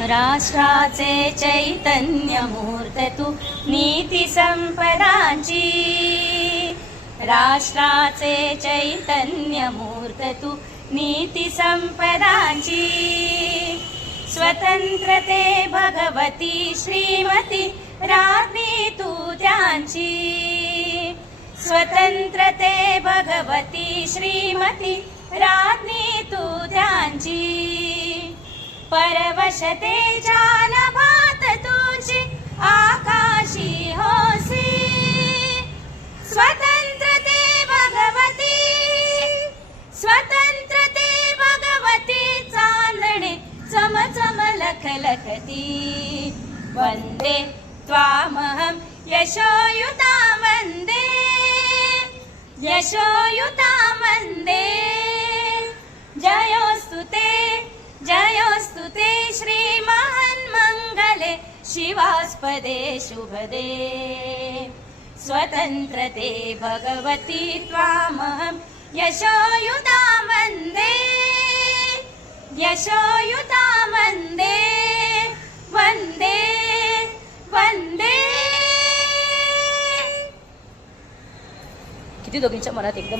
राष्ट्राचे चैतन्य मूर्त तू नीती संपदांची, राष्ट्राचे चैतन्य मूर्त तू नीती संपदांची। स्वतंत्रते भगवती श्रीमती राज्ञी तू त्यांची, स्वतंत्रते भगवती श्रीमती राज्ञी तू त्यांची। परवशते नभात तुझी आकाशी होसी, स्वतंत्रते भगवती, स्वतंत्रते भगवती चांदणे चम चम लखलखती। वंदे त्वामहं यशोयुता वंदे, यशोयुता वंदे। जयोस्तुते जयोस्तुते श्रीमन्मङ्गले शिवास्पदे शुभदे। स्वतंत्रते भगवती त्वामहं यशोयुता वंदे, यशोयुता वंदे वंदे वंदे। किती दोघींच्या मनात एकदम